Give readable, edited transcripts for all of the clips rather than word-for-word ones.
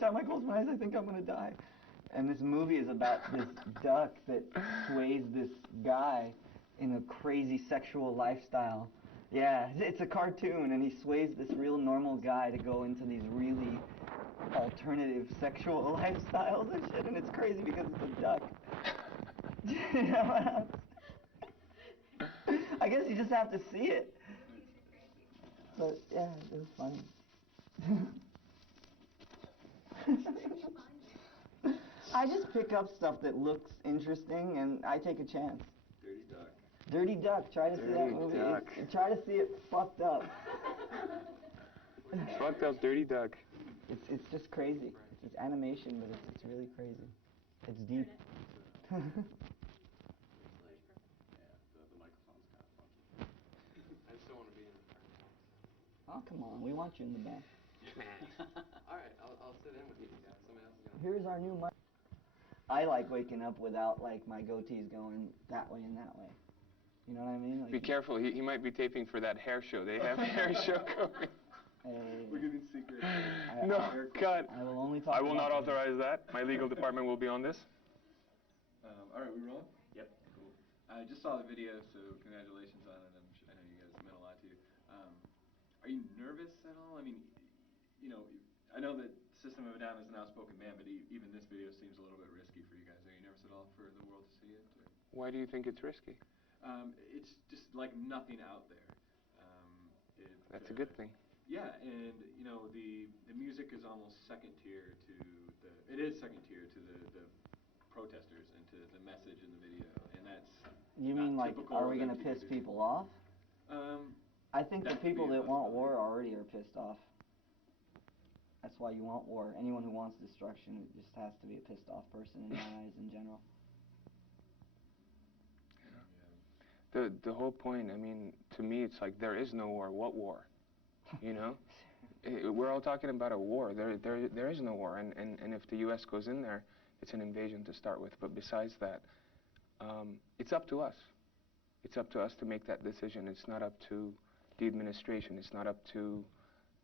time I close my eyes, I think I'm gonna die. And this movie is about this duck that sways this guy in a crazy sexual lifestyle. Yeah, it's a cartoon, and he sways this real normal guy to go into these really alternative sexual lifestyles and shit, and it's crazy because it's a duck. You know, I guess you just have to see it. But yeah, it was funny. I just pick up stuff that looks interesting and I take a chance. Dirty Duck. Dirty Duck. Try to see that movie. Try to see it fucked up. Fucked up Dirty Duck. It's just crazy. It's animation, but it's really crazy. It's deep. Yeah, the microphone's kind of funky. I still want to be in the front. Oh, come on. We want you in the back. All right, I'll sit in with you guys. Somebody else is going to... Here's our new mic. I like waking up without, like, my goatees going that way and that way. You know what I mean? Like, be careful. He might be taping for that hair show. They have a hair show going. We're giving secret. No, cut. I will only talk I will not authorize that. My legal department will be on this. All right, we rolling? Yep. Cool. I just saw the video, so congratulations on it. I know you guys meant a lot to you. Are you nervous at all? I mean, you know, I know that System of a Down is an outspoken man, but even this video seems a little bit risky for you guys. Are you nervous at all for the world to see it? Or? Why do you think it's risky? It's just like nothing out there. That's a good thing. Yeah, and you know the music is almost second tier to the protesters and to the message in the video, and that's. You mean like, are we gonna piss people off? I think the people that want war already are pissed off. That's why you want war. Anyone who wants destruction just has to be a pissed off person in my eyes in general. The whole point, I mean, to me, it's like there is no war. What war? You know? We're all talking about a war. There is no war. And if the U.S. goes in there, it's an invasion to start with. But besides that, it's up to us. It's up to us to make that decision. It's not up to the administration. It's not up to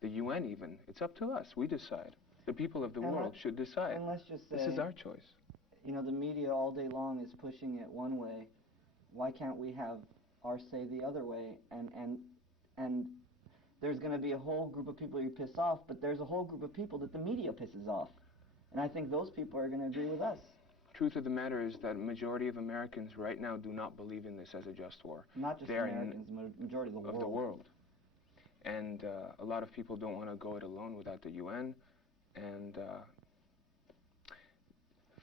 the UN even. It's up to us. We decide. The people of the world should decide. And let's just say, this is our choice. You know, the media all day long is pushing it one way. Why can't we have our say the other way? And there's going to be a whole group of people you're pissed off, but there's a whole group of people that the media pisses off. And I think those people are going to agree with us. Truth of the matter is that a majority of Americans right now do not believe in this as a just war. Not just Americans, majority of the world. Of the world. And a lot of people don't want to go it alone without the UN. And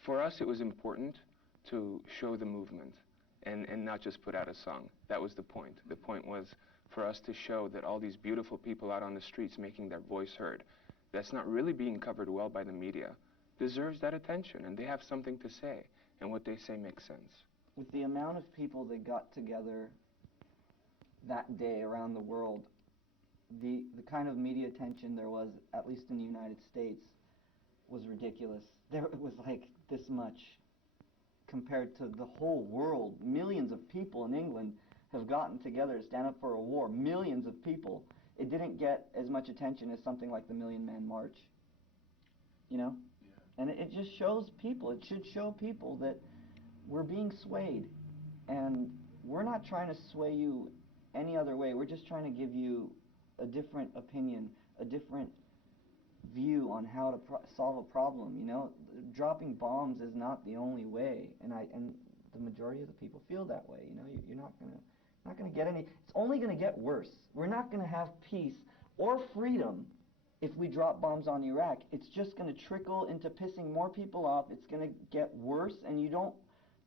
for us, it was important to show the movement and not just put out a song. That was the point. The point was for us to show that all these beautiful people out on the streets making their voice heard, that's not really being covered well by the media, deserves that attention, and they have something to say, and what they say makes sense. With the amount of people that got together that day around the world, the kind of media attention there was, at least in the United States, was ridiculous. It was like this much compared to the whole world. Millions of people in England have gotten together to stand up for a war. Millions of people. It didn't get as much attention as something like the Million Man March. You know? Yeah. And it just shows people, it should show people that we're being swayed. And we're not trying to sway you any other way. We're just trying to give you a different opinion, a different view on how to solve a problem. You know, dropping bombs is not the only way, and the majority of the people feel that way. You know, you're not gonna get any. It's only gonna get worse. We're not gonna have peace or freedom if we drop bombs on Iraq. It's just gonna trickle into pissing more people off. It's gonna get worse, and you don't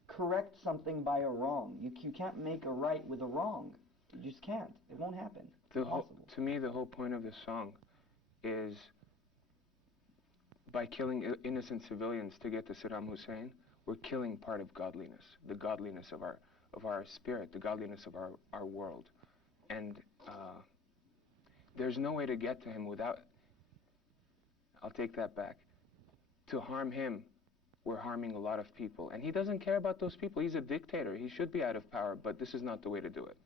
correct something by a wrong. You can't make a right with a wrong. You just can't. It won't happen. To me, the whole point of this song is by killing innocent civilians to get to Saddam Hussein, we're killing part of godliness, the godliness of our spirit, the godliness of our world. And there's no way to get to him without, I'll take that back. To harm him, we're harming a lot of people. And he doesn't care about those people. He's a dictator. He should be out of power, but this is not the way to do it.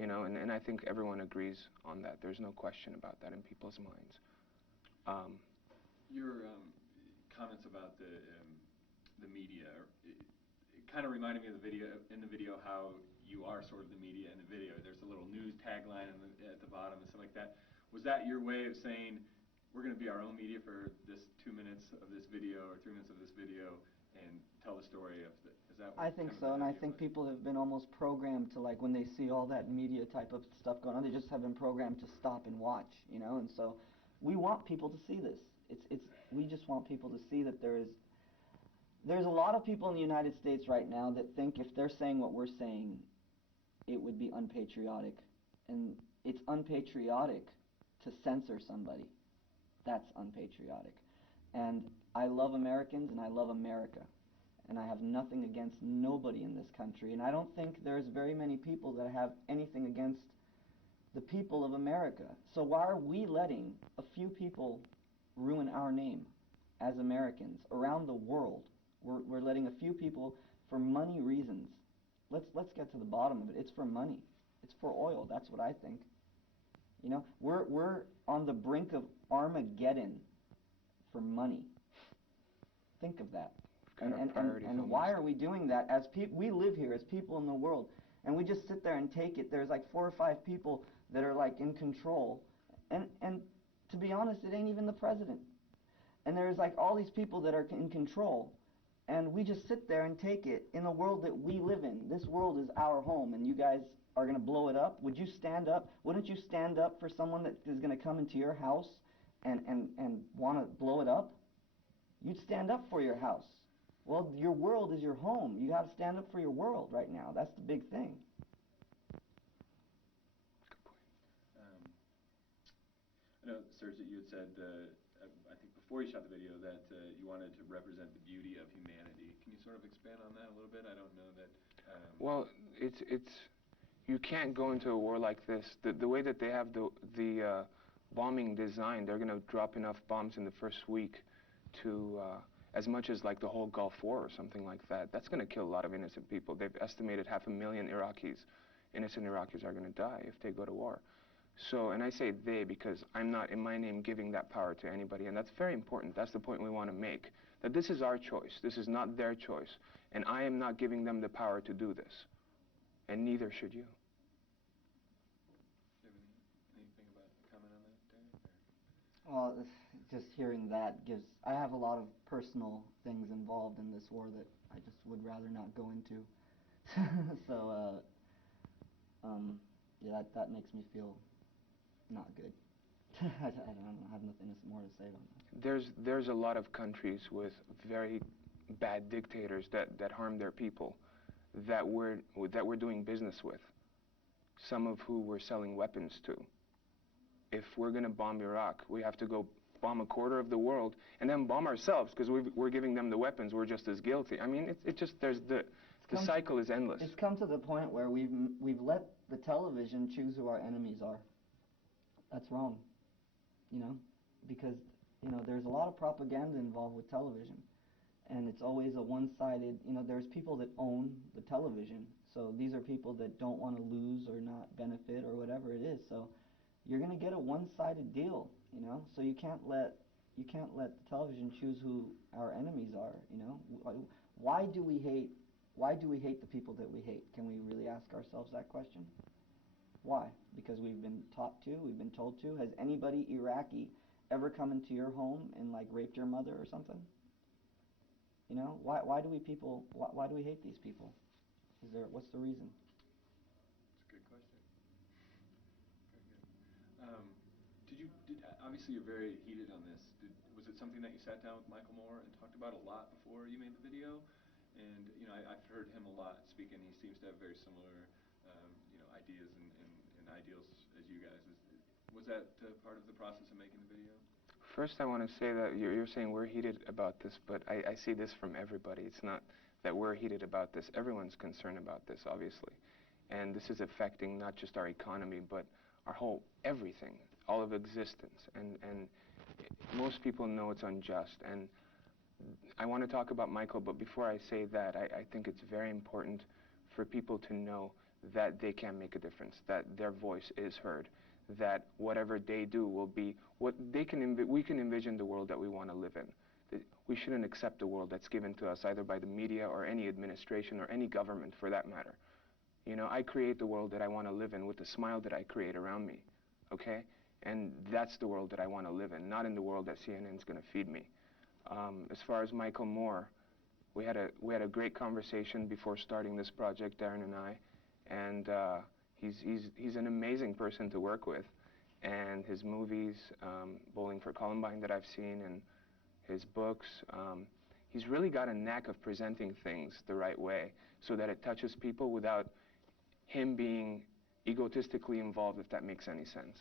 You know, and I think everyone agrees on that. There's no question about that in people's minds. Your comments about the media. It kind of reminded me of the video how you are sort of the media in the video. There's a little news tagline at the bottom and stuff like that. Was that your way of saying, we're going to be our own media for this 2 minutes of this video or 3 minutes of this video and tell the story of the, is that what I think so, and I think people have been almost programmed to, like, when they see all that media type of stuff going on, they just have been programmed to stop and watch, you know, and so we want people to see this. We just want people to see that there's a lot of people in the United States right now that think if they're saying what we're saying, it would be unpatriotic, and it's unpatriotic to censor somebody. That's unpatriotic. And I love Americans and I love America. And I have nothing against nobody in this country. And I don't think there's very many people that have anything against the people of America. So why are we letting a few people ruin our name as Americans around the world? We're letting a few people for money reasons. Let's get to the bottom of it. It's for money. It's for oil. That's what I think. You know, we're on the brink of Armageddon for money. Think of that. And why are we doing that? As we live here as people in the world, and we just sit there and take it. There's like 4 or 5 people that are like in control, and to be honest, it ain't even the president. And there's like all these people that are in control, and we just sit there and take it in the world that we live in. This world is our home, and you guys are going to blow it up. Would you stand up? Wouldn't you stand up for someone that is going to come into your house and want to blow it up? You'd stand up for your house. Well, your world is your home. You have to stand up for your world right now. That's the big thing. Good point. I know, Serj, that you had said, I think before you shot the video, that you wanted to represent the beauty of humanity. Can you sort of expand on that a little bit? I don't know that... Well, it's you can't go into a war like this. The way that they have the bombing designed, they're going to drop enough bombs in the first week to, as much as like the whole Gulf War or something like that. That's going to kill a lot of innocent people. They've estimated 500,000 Iraqis, innocent Iraqis are going to die if they go to war. So, and I say they because I'm not in my name giving that power to anybody, and that's very important. That's the point we want to make, that this is our choice. This is not their choice, and I am not giving them the power to do this, and neither should you. Do you have anything about comment on that, Daron? Well, just hearing that I have a lot of personal things involved in this war that I just would rather not go into. So, yeah, that makes me feel not good. I have nothing more to say about that. There's a lot of countries with very bad dictators that harm their people that we're doing business with, some of who we're selling weapons to. If we're going to bomb Iraq, we have to go bomb a quarter of the world and then bomb ourselves because we're giving them the weapons. We're just as guilty. I mean, it's just the cycle is endless. It's come to the point where we've let the television choose who our enemies are. That's wrong, you know, because, you know, there's a lot of propaganda involved with television, and it's always a one-sided, you know, there's people that own the television, so these are people that don't want to lose or not benefit or whatever it is, so you're going to get a one-sided deal, you know, so you can't let the television choose who our enemies are, you know. Why do we hate the people that we hate? Can we really ask ourselves that question? Why? Because we've been taught to, we've been told to. Has anybody Iraqi ever come into your home and like raped your mother or something? You know, why do we hate these people? What's the reason? That's a good question. Very good. Obviously you're very heated on this. Was it something that you sat down with Michael Moore and talked about a lot before you made the video? And, you know, I've heard him a lot speak, and he seems to have very similar, you know, ideas and ideals as you guys. Was that part of the process of making the video? First, I want to say that you're saying we're heated about this, but I see this from everybody. It's not that we're heated about this. Everyone's concerned about this, obviously. And this is affecting not just our economy, but our whole everything, all of existence. And most people know it's unjust. And I want to talk about Michael, but before I say that, I think it's very important for people to know that they can make a difference, that their voice is heard, that whatever they do will be what they can we can envision the world that we want to live in. We shouldn't accept the world that's given to us either by the media or any administration or any government for that matter. You know, I create the world that I want to live in with the smile that I create around me, okay? And that's the world that I want to live in, not in the world that CNN's going to feed me. As far as Michael Moore, we had a great conversation before starting this project, Daron and I, and he's an amazing person to work with. And his movies, Bowling for Columbine that I've seen, and his books, he's really got a knack of presenting things the right way so that it touches people without him being egotistically involved, if that makes any sense.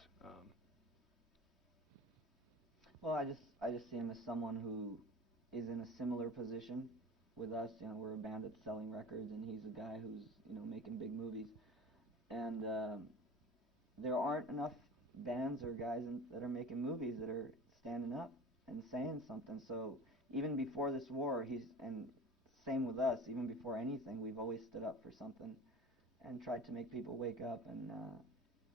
Well, I just see him as someone who is in a similar position with us. You know, we're a band that's selling records, and he's a guy who's, you know, making big movies. And there aren't enough bands or guys that are making movies that are standing up and saying something. So even before this war, and same with us, even before anything, we've always stood up for something and tried to make people wake up and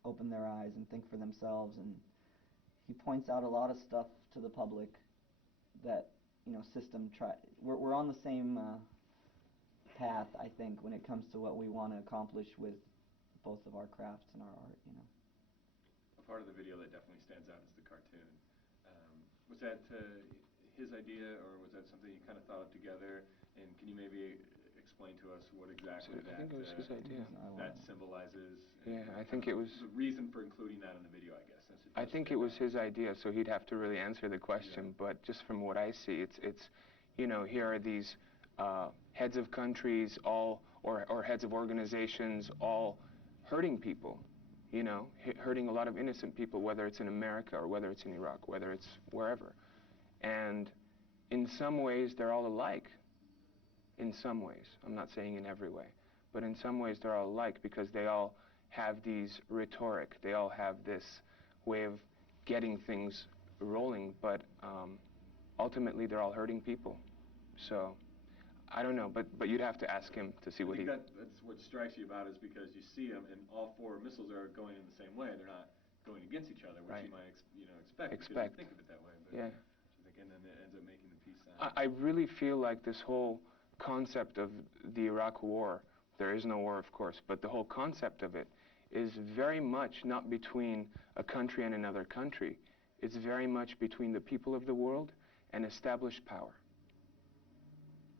open their eyes and think for themselves. And he points out a lot of stuff to the public that, you know, we're on the same path, I think, when it comes to what we want to accomplish with both of our crafts and our art, you know. A part of the video that definitely stands out is the cartoon. Was that his idea, or was that something you kind of thought of together? And can you maybe explain to us what exactly I think it was his idea. That symbolizes? Yeah, I think it was the reason for including that in the video, I guess. I think it was his idea, so he'd have to really answer the question. Yeah. But just from what I see, it's you know, here are these heads of countries, all or heads of organizations, all hurting people. You know, hurting a lot of innocent people, whether it's in America or whether it's in Iraq, whether it's wherever. And in some ways, they're all alike. In some ways. I'm not saying in every way. But in some ways, they're all alike because they all have these rhetoric. They all have this way of getting things rolling. But ultimately, they're all hurting people. So I don't know, but you'd have to ask him to see what he... That's what strikes you about it, is because you see them, and all four missiles are going in the same way. They're not going against each other, which right. you might expect. Because you think of it that way. But yeah. And then it ends up making the peace sign. I really feel like this whole concept of the Iraq war, there is no war, of course, but the whole concept of it is very much not between a country and another country. It's very much between the people of the world and established power.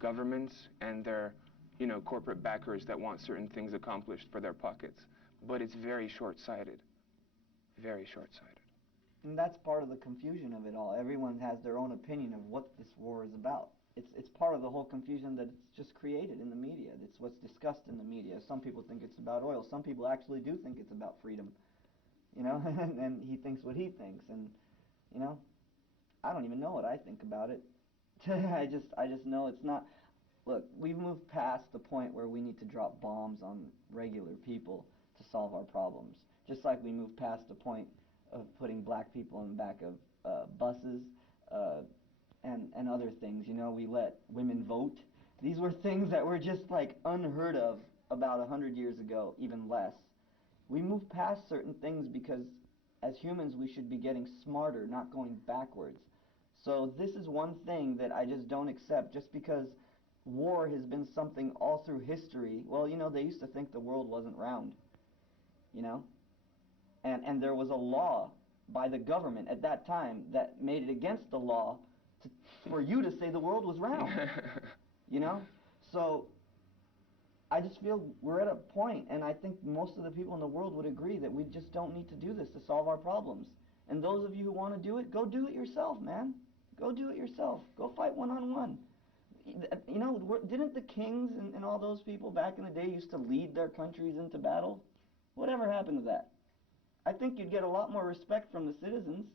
Governments and their, you know, corporate backers that want certain things accomplished for their pockets. But it's very short-sighted. Very short-sighted. And that's part of the confusion of it all. Everyone has their own opinion of what this war is about. It's part of the whole confusion that it's just created in the media. It's what's discussed in the media. Some people think it's about oil. Some people actually do think it's about freedom. You know, and he thinks what he thinks. And, you know, I don't even know what I think about it. I just know it's not. Look, we've moved past the point where we need to drop bombs on regular people to solve our problems. Just like we moved past the point of putting black people in the back of buses and other things. You know, we let women vote. These were things that were just like unheard of about 100 years ago, even less. We moved past certain things because as humans we should be getting smarter, not going backwards. So this is one thing that I just don't accept, just because war has been something all through history. Well, you know, they used to think the world wasn't round, you know? And there was a law by the government at that time that made it against the law for you to say the world was round, you know? So I just feel we're at a point, and I think most of the people in the world would agree, that we just don't need to do this to solve our problems. And those of you who want to do it, go do it yourself, man. Go do it yourself. Go fight one-on-one. You know, didn't the kings and all those people back in the day used to lead their countries into battle? Whatever happened to that? I think you'd get a lot more respect from the citizens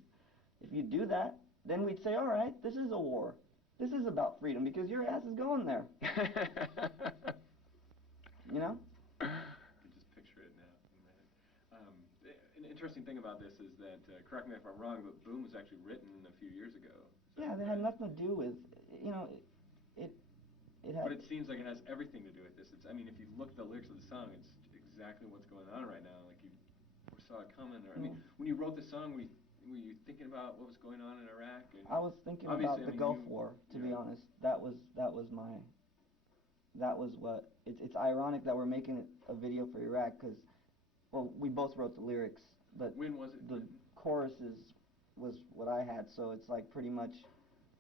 if you do that. Then we'd say, all right, this is a war. This is about freedom, because your ass is going there. You know? I can just picture it now in my head. An interesting thing about this is that, correct me if I'm wrong, but Boom was actually written a few years ago. Yeah, that had nothing to do with, you know, it had... But it seems like it has everything to do with this. I mean, if you look at the lyrics of the song, it's exactly what's going on right now. Like you saw it coming. Or, I mean, when you wrote the song, were you thinking about what was going on in Iraq? And I was thinking obviously, about I the mean, Gulf you- War, to be yeah. honest. That was what, it's ironic that we're making a video for Iraq, because, well, we both wrote the lyrics, but When was it? the choruses was what I had, so it's like pretty much,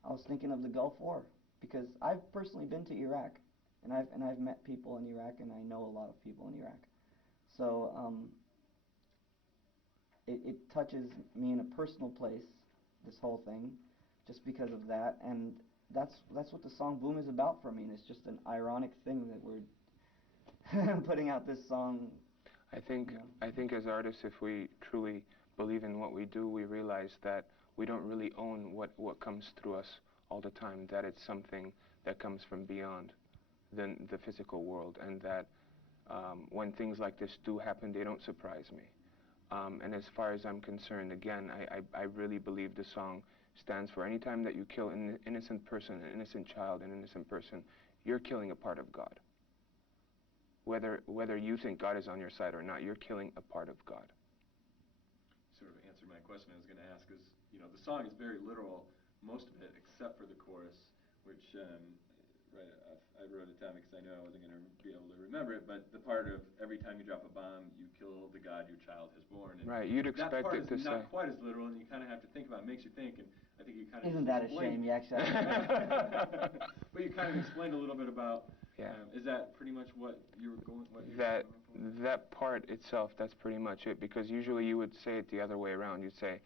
I was thinking of the Gulf War, because I've personally been to Iraq, and I've met people in Iraq, and I know a lot of people in Iraq. So it touches me in a personal place, this whole thing, just because of that, and that's what the song Boom is about for me, and it's just an ironic thing that we're putting out this song. I think Yeah. I think as artists, if we truly believe in what we do, we realize that we don't really own what comes through us all the time, that it's something that comes from beyond the physical world, and that when things like this do happen, they don't surprise me. And as far as I'm concerned, again, I really believe the song stands for any time that you kill an innocent person, an innocent child, an innocent person, you're killing a part of God. Whether you think God is on your side or not, you're killing a part of God. Sort of answered my question I was going to ask, is, you know, the song is very literal, most of it, except for the chorus, which, right, I wrote it down because I knew I wasn't going to be able to remember it, but the part of every time you drop a bomb, you kill the God your child has born. And Right, you'd expect that part it to is say. not quite as literal, and you kind of have to think about it. It makes you think, and I think you kind of Isn't that a shame? You actually But you kind of explained a little bit about, Yeah. Is that pretty much what you were going for? That part itself, that's pretty much it, because usually you would say it the other way around. You'd say,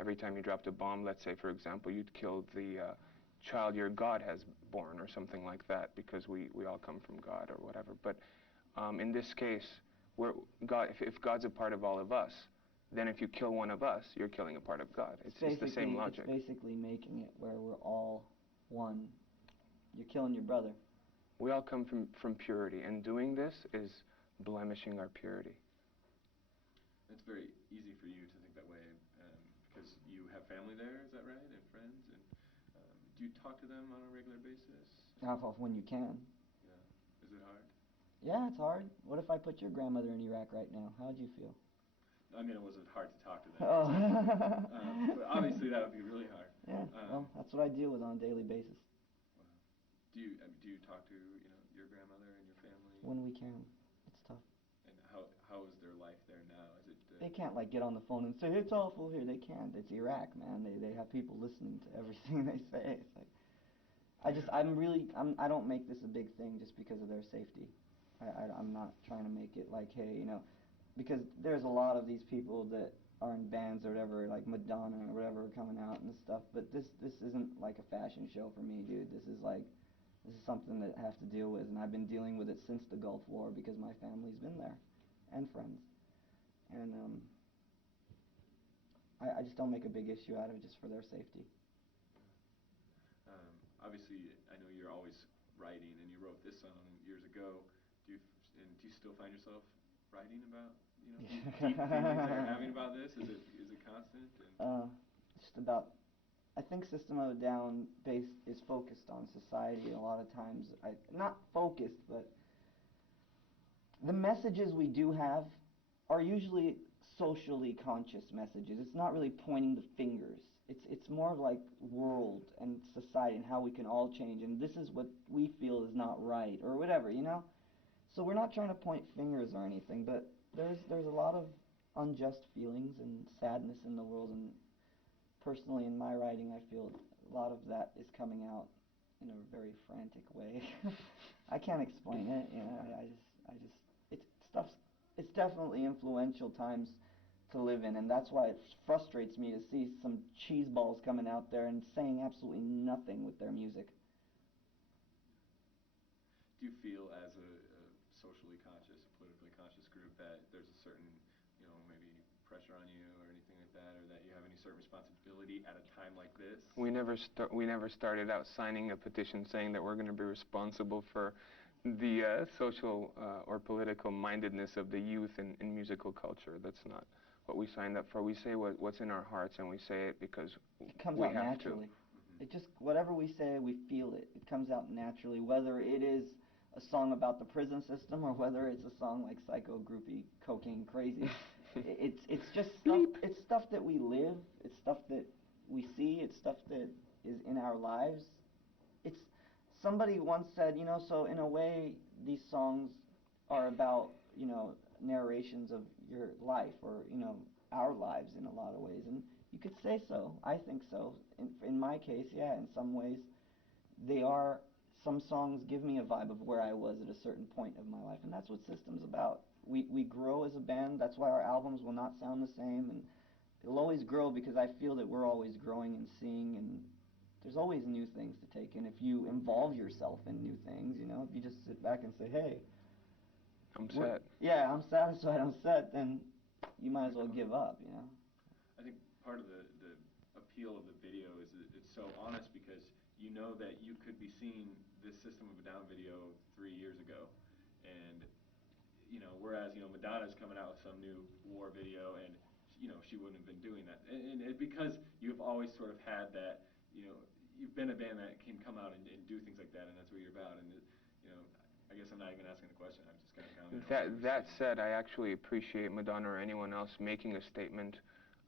every time you dropped a bomb, let's say, for example, you'd kill the child your God has born, or something like that, because we all come from God, or whatever. But in this case, if God's a part of all of us, then if you kill one of us, you're killing a part of God. It's the same logic. It's basically making it where we're all one. You're killing your brother. We all come from purity, and doing this is blemishing our purity. It's very easy for you to think that way, because you have family there, is that right, and friends, and do you talk to them on a regular basis? Half off when you can. Yeah. Is it hard? Yeah, it's hard. What if I put your grandmother in Iraq right now? How would you feel? I mean, it wasn't hard to talk to them. Oh. But obviously that would be really hard. Yeah, well, that's what I deal with on a daily basis. Wow. Do you talk to, you know, your grandmother and your family? When we can. It's tough. And how is their life there now? Is it? They can't like get on the phone and say it's awful here. They can't. It's Iraq, man. They have people listening to everything they say. It's like I don't make this a big thing just because of their safety. I'm not trying to make it like, hey, you know, because there's a lot of these people that are in bands or whatever, like Madonna or whatever, coming out and stuff. But this isn't like a fashion show for me, dude. This is something that I have to deal with, and I've been dealing with it since the Gulf War because my family's been there, and friends, and I just don't make a big issue out of it just for their safety. Obviously, I know you're always writing, and you wrote this song years ago. Do you still find yourself writing about, you know, deep feelings that you're having about this? Is it constant? Just about. I think System of a Down is focused on society. A lot of times, not focused, but the messages we do have are usually socially conscious messages. It's not really pointing the fingers. It's more of like world and society and how we can all change, and this is what we feel is not right or whatever, you know. So we're not trying to point fingers or anything, but there's a lot of unjust feelings and sadness in the world, and personally in my writing I feel a lot of that is coming out in a very frantic way. I can't explain it, you know. It's definitely influential times to live in, and that's why it frustrates me to see some cheeseballs coming out there and saying absolutely nothing with their music. Do you feel, as a socially conscious, politically conscious group, that there's a certain, you know, maybe pressure on you or anything like that, or that you have any certain responsibility at a time like this? We never started out signing a petition saying that we're going to be responsible for the social or political mindedness of the youth in musical culture. That's not what we signed up for. We say what's in our hearts, and we say it because it comes we out have naturally. to. It just, whatever we say, we feel it. It comes out naturally, whether it is a song about the prison system or whether it's a song like Psycho Groupie Cocaine Crazy. It's just stuff. It's stuff that we live. It's stuff that we see. It's stuff that is in our lives. It's somebody once said, so in a way, these songs are about, narrations of your life or, our lives in a lot of ways. And you could say so. I think so. In my case, yeah, in some ways, they are. Some songs give me a vibe of where I was at a certain point of my life, and that's what System's about. We grow as a band. That's why our albums will not sound the same, and it'll always grow because I feel that we're always growing and seeing, and there's always new things to take in if you involve yourself in new things. If you just sit back and say, hey, I'm set. Yeah, I'm satisfied, I'm set, then you might as well give up, I think part of the appeal of the video is that it's so honest because you know that you could be seeing this System of a Down video 3 years ago, and whereas Madonna's coming out with some new war video, and she wouldn't have been doing that, and because you've always sort of had that, you've been a band that can come out and do things like that, and that's what you're about, and I guess I'm not even asking the question. I'm just kind of commenting. That said, I actually appreciate Madonna or anyone else making a statement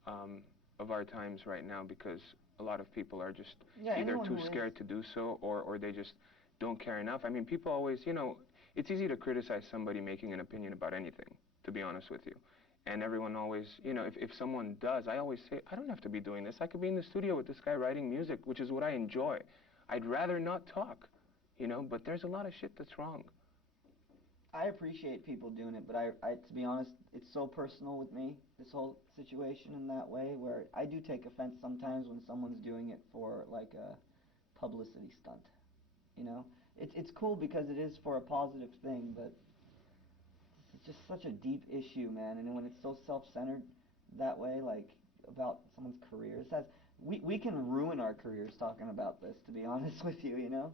of our times right now, because a lot of people are just either too scared to do so, or they just don't care enough. I mean, people always, it's easy to criticize somebody making an opinion about anything, to be honest with you. And everyone always, if someone does, I always say, I don't have to be doing this. I could be in the studio with this guy writing music, which is what I enjoy. I'd rather not talk, but there's a lot of shit that's wrong. I appreciate people doing it, but I to be honest, it's so personal with me, this whole situation in that way, where I do take offense sometimes when someone's doing it for like a publicity stunt, It's cool because it is for a positive thing, but it's just such a deep issue, man, and when it's so self-centered that way, like about someone's career, we can ruin our careers talking about this, to be honest with you,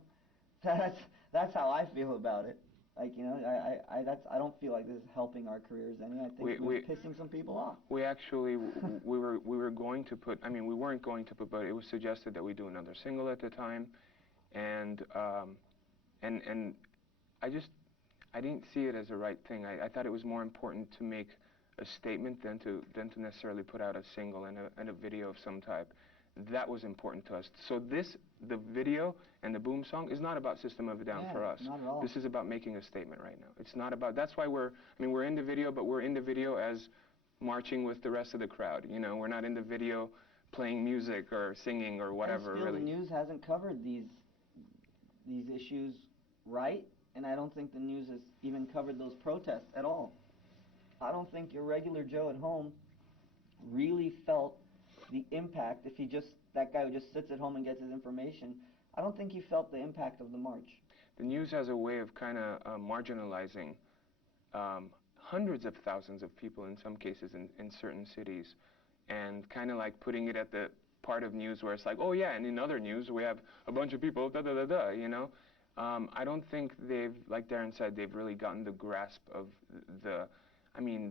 That's how I feel about it. Like, I don't feel like this is helping our careers any. I think we're pissing some people off. We actually, we were going to put, we weren't going to put, but it was suggested that we do another single at the time, and I didn't see it as the right thing. I thought it was more important to make a statement than to necessarily put out a single and a video of some type. That was important to us. So the video and the Boom song is not about System of a Down for us. Not at all. This is about making a statement right now. It's not about, that's why we're in the video, but we're in the video as marching with the rest of the crowd. We're not in the video playing music or singing or whatever, and still really. The news hasn't covered these issues right, and I don't think the news has even covered those protests at all. I don't think your regular Joe at home really felt the impact. If that guy who just sits at home and gets his information, I don't think he felt the impact of the march. The news has a way of kind of marginalizing hundreds of thousands of people in some cases in certain cities, and kind of like putting it at the part of news where it's like, oh yeah, and in other news we have a bunch of people, da da da da, I don't think like Daron said, they've really gotten the grasp of the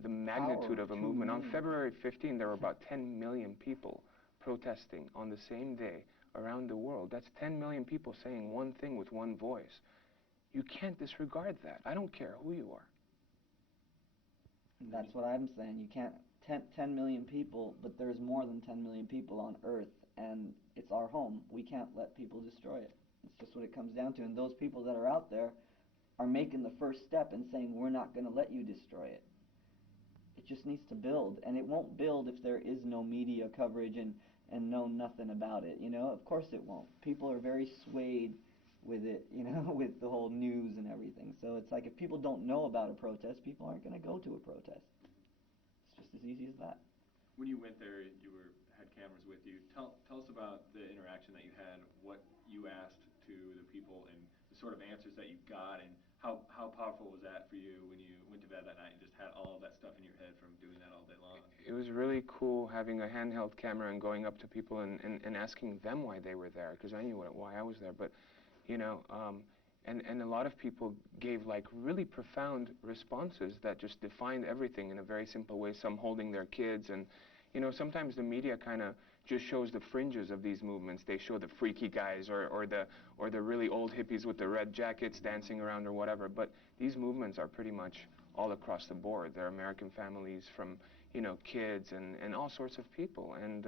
magnitude of a movement. On February 15, there were about 10 million people protesting on the same day around the world. That's 10 million people saying one thing with one voice. You can't disregard that. I don't care who you are. That's what I'm saying. You can't, 10 million people, but there's more than 10 million people on Earth, and it's our home. We can't let people destroy it. It's just what it comes down to. And those people that are out there are making the first step and saying, we're not going to let you destroy it. It just needs to build, and it won't build if there is no media coverage and know nothing about it, Of course it won't. People are very swayed with it, with the whole news and everything. So it's like if people don't know about a protest, people aren't going to go to a protest. It's just as easy as that. When you went there, you had cameras with you. Tell us about the interaction that you had, what you asked to the people, and the sort of answers that you got, and how powerful was that for you when you went to bed that night and just had all of that stuff in your head from doing that all day long? It was really cool having a handheld camera and going up to people and asking them why they were there, because I knew why I was there. But, and a lot of people gave like really profound responses that just defined everything in a very simple way, some holding their kids. And, sometimes the media kind of just shows the fringes of these movements. They show the freaky guys or the really old hippies with the red jackets dancing around or whatever. But these movements are pretty much all across the board. There are American families from, kids and all sorts of people. And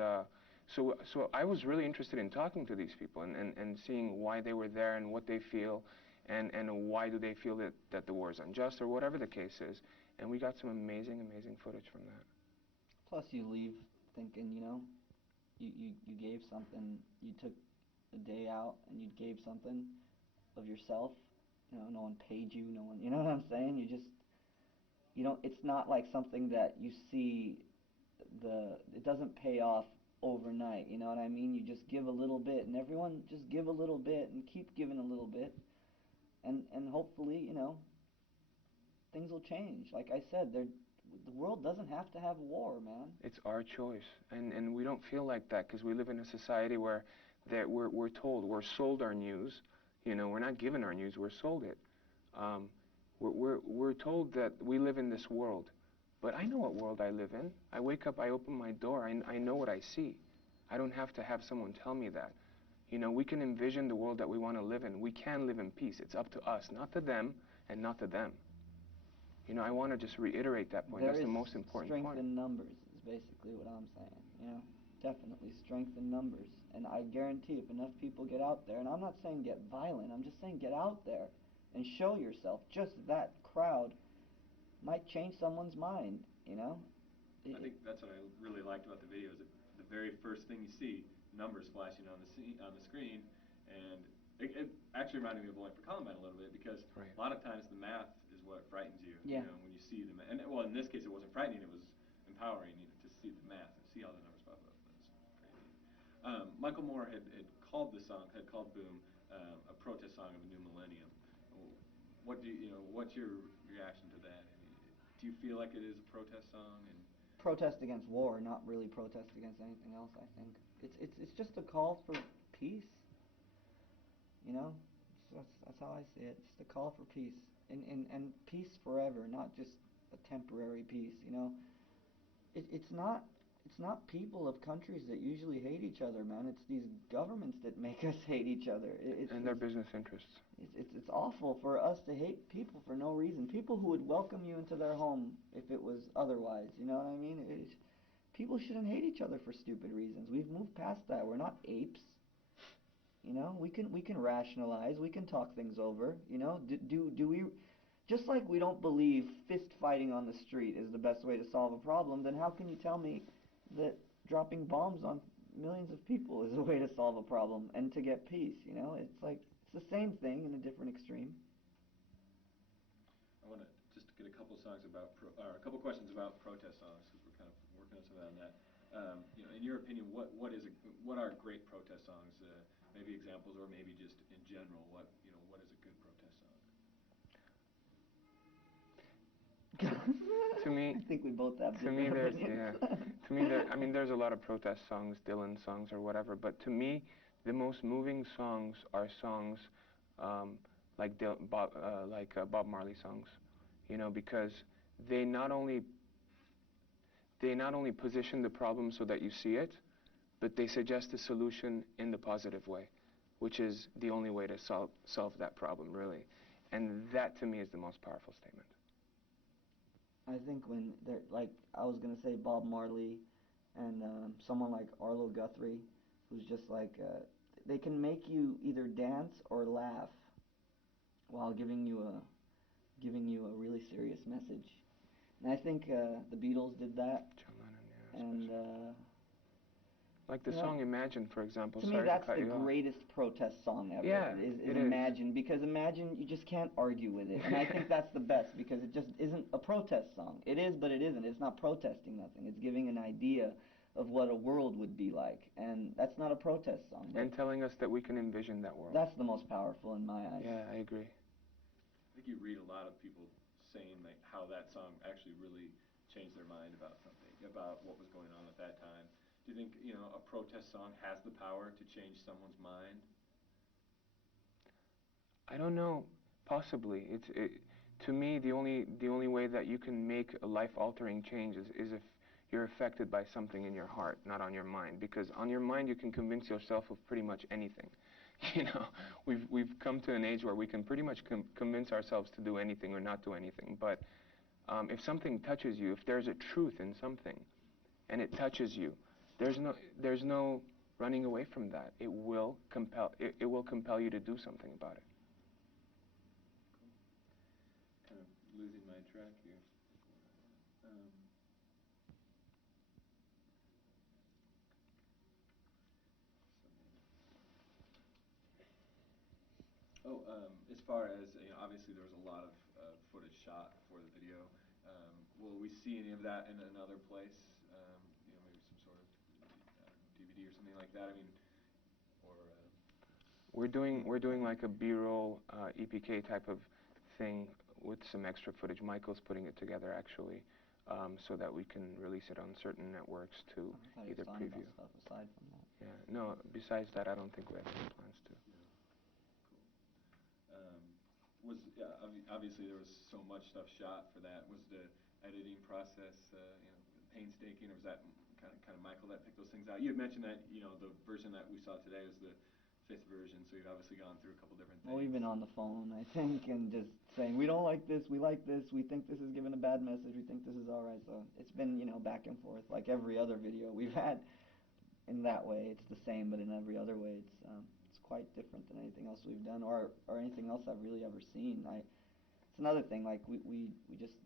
so I was really interested in talking to these people and seeing why they were there and what they feel and why do they feel that the war is unjust or whatever the case is. And we got some amazing footage from that. Plus you leave thinking, you gave something, you took a day out and you gave something of yourself. No one paid you, no one, you know what I'm saying? It's not like something that you see, it doesn't pay off overnight, you know what I mean? You just give a little bit, and everyone just give a little bit and keep giving a little bit, and hopefully, things will change. Like I said, the world doesn't have to have war, man. It's our choice, and we don't feel like that because we live in a society where we're told, we're sold our news. We're not given our news, we're sold it. We're told that we live in this world, but I know what world I live in. I wake up, I open my door, I know what I see. I don't have to have someone tell me that. We can envision the world that we want to live in. We can live in peace. It's up to us, not to them and not to them. I want to just reiterate that point. That's the most important point. Strength in numbers is basically what I'm saying, Definitely strength in numbers. And I guarantee if enough people get out there, and I'm not saying get violent, I'm just saying get out there and show yourself. Just that crowd might change someone's mind, I think that's what I really liked about the video is the very first thing you see, numbers flashing on the screen, and it actually reminded me of Bowling for Columbine a little bit because right. A lot of times the math is what frightens you. Yeah. When you see them, and well, in this case it wasn't frightening, it was empowering to see the math and see all the numbers pop up. That's crazy. Michael Moore had called Boom a protest song of the new millennium. What's your reaction to that? Do you feel like it is a protest song? And protest against war, not really protest against anything else, I think. It's just a call for peace. That's how I see it. It's the call for peace. And peace forever, not just a temporary peace, It's not people of countries that usually hate each other, man. It's these governments that make us hate each other. And their business interests. It's awful for us to hate people for no reason. People who would welcome you into their home if it was otherwise, you know what I mean? People shouldn't hate each other for stupid reasons. We've moved past that. We're not apes. We can rationalize. We can talk things over. Do we? Just like we don't believe fist fighting on the street is the best way to solve a problem, then how can you tell me that dropping bombs on millions of people is a way to solve a problem and to get peace? It's like it's the same thing in a different extreme. I want to just get a couple songs a couple questions about protest songs because we're kind of working on some of that. In your opinion, what are great protest songs? Maybe examples, or maybe just in general, what is a good protest song? To me, I think we both have different opinions. To me, there's a lot of protest songs, Dylan songs or whatever. But to me, the most moving songs are songs like Bob Marley songs, because they not only position the problem so that you see it, but they suggest a solution in the positive way, which is the only way to solve that problem, really. And that, to me, is the most powerful statement. I think when they're like, I was going to say Bob Marley and someone like Arlo Guthrie, who's just like, they can make you either dance or laugh while giving you a really serious message. And I think the Beatles did that. John Lennon, yeah. And like the song Imagine, for example. To me, that's the greatest protest song ever. Yeah, is Imagine, because Imagine, you just can't argue with it. And I think that's the best, because it just isn't a protest song. It is, but it isn't. It's not protesting nothing. It's giving an idea of what a world would be like. And that's not a protest song. And telling us that we can envision that world. That's the most powerful in my eyes. Yeah, I agree. I think you read a lot of people saying like how that song actually really changed their mind about something, about what was going on at that time. Do you think, a protest song has the power to change someone's mind? I don't know. Possibly. To me, the only way that you can make a life-altering change is if you're affected by something in your heart, not on your mind. Because on your mind, you can convince yourself of pretty much anything. We've come to an age where we can pretty much convince ourselves to do anything or not do anything. But If something touches you, if there's a truth in something, and it touches you, there's no running away from that. It will compel you to do something about it. Kind of losing my track here. As far as, obviously there was a lot of footage shot for the video. Will we see any of that in another place? Maybe some sort of DVD or something like that. I mean, or we're doing like a B-roll EPK type of thing with some extra footage. Michael's putting it together actually, so that we can release it on certain networks to either preview. Stuff aside from that. Yeah. No. Besides that, I don't think we have any plans to. Obviously there was so much stuff shot for that. Was the editing process painstaking, or was that kind of Michael that picked those things out? You had mentioned that the version that we saw today was the 5th version, so you've obviously gone through a couple different things. Well, we've been on the phone, I think, and just saying we don't like this, we like this, we think this is giving a bad message, we think this is all right. So it's been back and forth like every other video we've had. In that way, it's the same, but in every other way, it's quite different than anything else we've done, or anything else I've really ever seen. It's another thing, like we just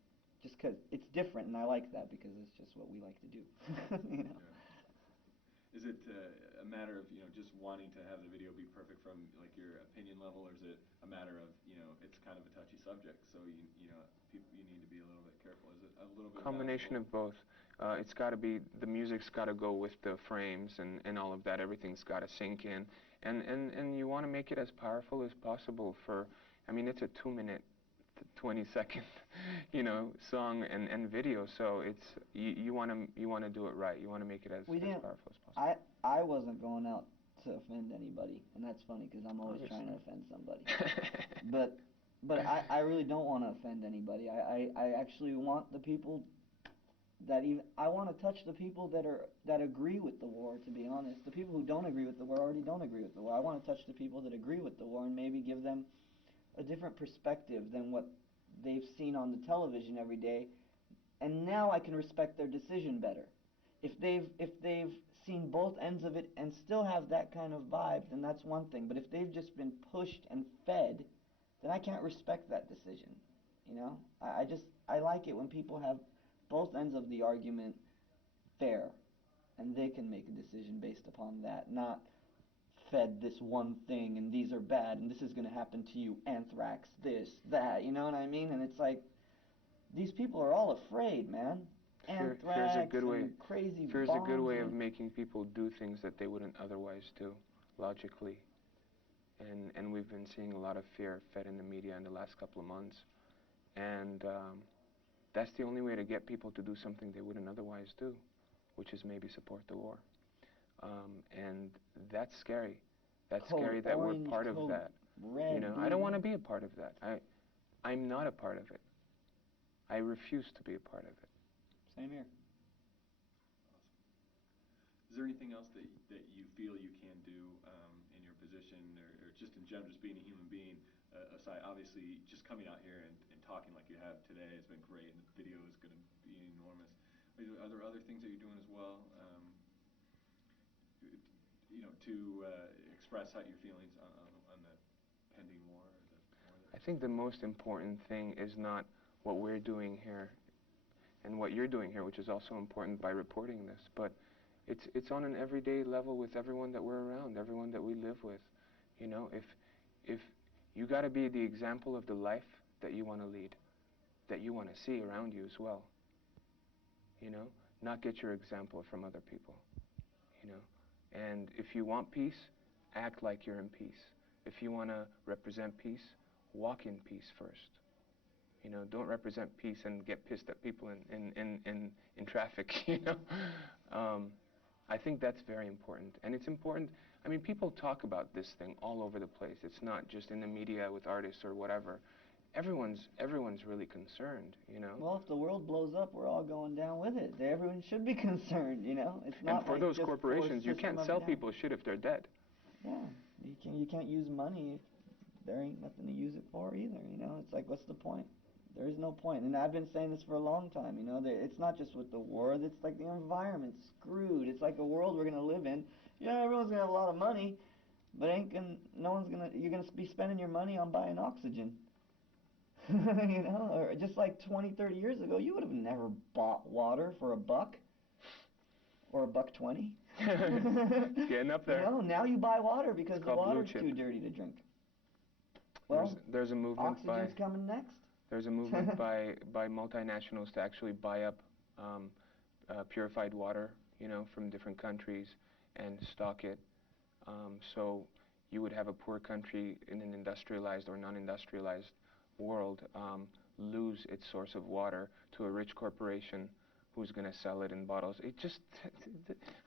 because it's different, and I like that because it's just what we like to do. Yeah. Is it a matter of just wanting to have the video be perfect from like your opinion level, or is it a matter of it's kind of a touchy subject, so you need to be a little bit careful? Is it a little bit combination of both? It's got to be, the music's got to go with the frames and all of that. Everything's got to sink in, and you want to make it as powerful as possible. It's a 2-minute, 20-second, song and video. So it's you want to do it right. You want to make it as powerful as possible. I wasn't going out to offend anybody, and that's funny because I'm always trying to offend somebody. But I really don't want to offend anybody. I actually want the people I want to touch the people that agree with the war, to be honest. The people who don't agree with the war already don't agree with the war. I want to touch the people that agree with the war and maybe give them a different perspective than what they've seen on the television every day. And now I can respect their decision better. If they've seen both ends of it and still have that kind of vibe, then that's one thing. But if they've just been pushed and fed, then I can't respect that decision. I like it when people have both ends of the argument fair, and they can make a decision based upon that, not fed this one thing, and these are bad, and this is going to happen to you, anthrax, this, that, you know what I mean? And it's like, these people are all afraid, man. Anthrax and crazy bombs. Fear's a good way of making people do things that they wouldn't otherwise do, logically. And we've been seeing a lot of fear fed in the media in the last couple of months. And that's the only way to get people to do something they wouldn't otherwise do, which is maybe support the war. And that's scary. That's scary that we're part of that. Red, I don't want to be a part of that. I'm not a part of it. I refuse to be a part of it. Same here. Awesome. Is there anything else that you feel you can do in your position, or just in general, just being a human being, aside, obviously, just coming out here and talking like you have today has been great, and the video is going to be enormous. Are there other things that you're doing as well, to express how your feelings on the pending war? I think the most important thing is not what we're doing here and what you're doing here, which is also important by reporting this, but it's on an everyday level with everyone that we're around, everyone that we live with. If you got to be the example of the life that you want to lead, that you want to see around you as well. Not get your example from other people. And if you want peace, act like you're in peace. If you want to represent peace, walk in peace first. Don't represent peace and get pissed at people in traffic. I think that's very important, and it's important. People talk about this thing all over the place. It's not just in the media with artists or whatever. Everyone's really concerned. Well, if the world blows up, we're all going down with it. Everyone should be concerned. It's not. And for like those just corporations, you can't sell people shit if they're dead. Yeah, you can't use money if there ain't nothing to use it for either. It's like, what's the point? There is no point. And I've been saying this for a long time, you know, that it's not just with the war, it's like the environment's screwed. It's like a world we're going to live in. Yeah, everyone's going to have a lot of money, but you're going to be spending your money on buying oxygen. You know, or just like 20, 30 years ago, you would have never bought water for $1 or $1.20. Getting up there. You know, now you buy water because It's the called blue water's chip. too dirty to drink. Well, there's a movement oxygen's coming next. There's a movement by multinationals to actually buy up purified water, you know, from different countries and stock it. So you would have a poor country in an industrialized or non-industrialized world lose its source of water to a rich corporation who's going to sell it in bottles. It just,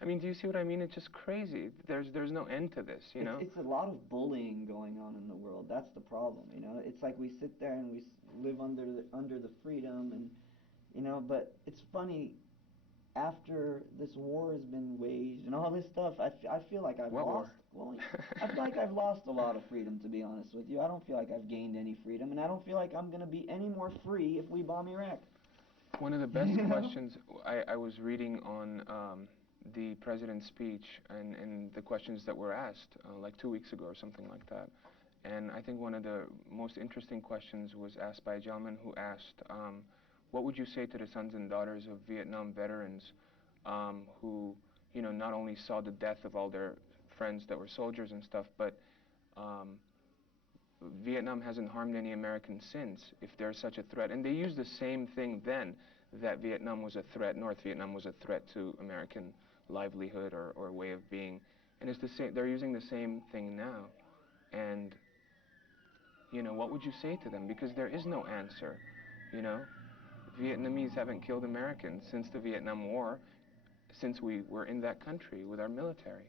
I mean, do you see what I mean? It's just crazy. There's no end to this, you know? It's a lot of bullying going on in the world. That's the problem, you know? It's like we sit there and we live under the freedom and, you know, but it's funny, after this war has been waged and all this stuff, I feel like I've lost. Well, I feel like I've lost a lot of freedom, to be honest with you. I don't feel like I've gained any freedom, and I don't feel like I'm going to be any more free if we bomb Iraq. One of the best questions I was reading on the president's speech and the questions that were asked like 2 weeks ago or something like that. And I think one of the most interesting questions was asked by a gentleman who asked, what would you say to the sons and daughters of Vietnam veterans who, you know, not only saw the death of all their friends that were soldiers and stuff, but Vietnam hasn't harmed any Americans since, if there's such a threat. And they used the same thing then, that Vietnam was a threat, North Vietnam was a threat to American livelihood or way of being. And it's the same, they're using the same thing now. And, you know, what would you say to them? Because there is no answer, you know? Vietnamese haven't killed Americans since the Vietnam War, since we were in that country with our military.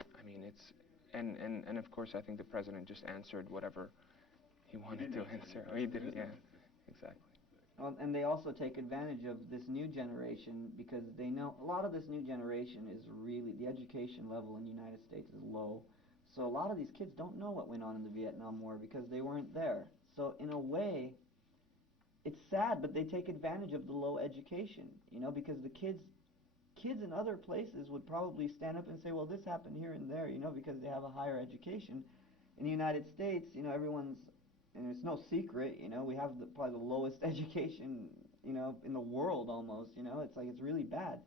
I mean, it's, and of course I think the president just answered whatever he wanted to answer. Oh, he didn't, yeah, exactly. Well, and they also take advantage of this new generation because they know a lot of this new generation is really, the education level in the United States is low. So a lot of these kids don't know what went on in the Vietnam War because they weren't there. So in a way, it's sad, but they take advantage of the low education, you know, because the kids in other places would probably stand up and say, well, this happened here and there, you know, because they have a higher education. In the United States, you know, everyone's, and it's no secret, you know, we have probably the lowest education, you know, in the world almost, you know, it's like it's really bad.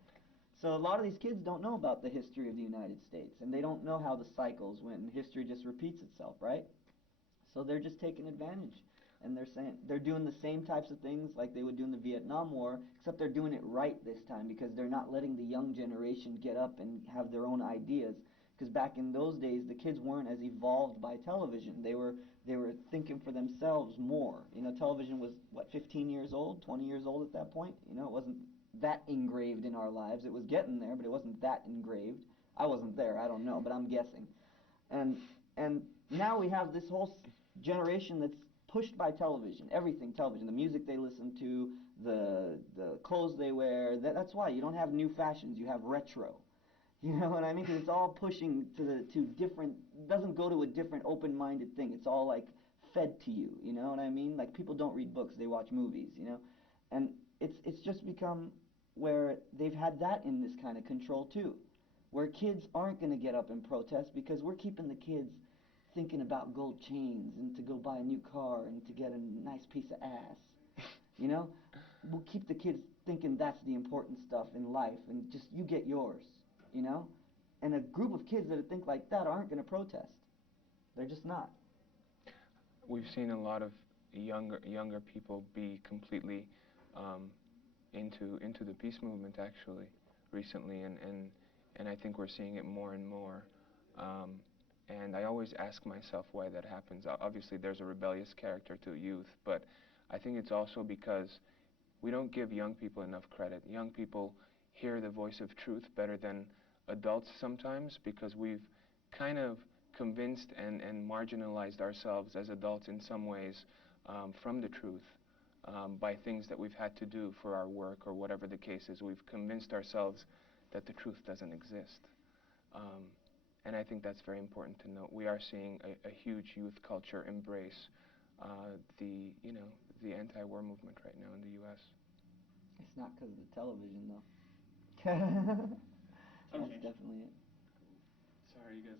So a lot of these kids don't know about the history of the United States, and they don't know how the cycles when history just repeats itself, right? So they're just taking advantage. And they're doing the same types of things like they would do in the Vietnam War, except they're doing it right this time because they're not letting the young generation get up and have their own ideas. Because back in those days, the kids weren't as evolved by television. They were thinking for themselves more. You know, television was, what, 15 years old, 20 years old at that point? You know, it wasn't that engraved in our lives. It was getting there, but it wasn't that engraved. I wasn't there, I don't know, but I'm guessing. And now we have this whole generation that's pushed by television, everything television, the music they listen to, the clothes they wear. That's why you don't have new fashions, you have retro. You know what I mean? Because it's all pushing to different, doesn't go to a different open-minded thing. It's all like fed to you, you know what I mean? Like people don't read books, they watch movies, you know? And it's just become where they've had that in this kind of control too, where kids aren't going to get up and protest because we're keeping the kids thinking about gold chains and to go buy a new car and to get a nice piece of ass, you know? We'll keep the kids thinking that's the important stuff in life and just you get yours, you know? And a group of kids that think like that aren't going to protest. They're just not. We've seen a lot of younger people be completely into the peace movement actually recently, and I think we're seeing it more and more. And I always ask myself why that happens. Obviously, there's a rebellious character to youth, but I think it's also because we don't give young people enough credit. Young people hear the voice of truth better than adults sometimes because we've kind of convinced and marginalized ourselves as adults in some ways from the truth by things that we've had to do for our work or whatever the case is. We've convinced ourselves that the truth doesn't exist. And I think that's very important to note. We are seeing a huge youth culture embrace the anti-war movement right now in the U.S. It's not because of the television, though. That's Okay. definitely it. Sorry, you guys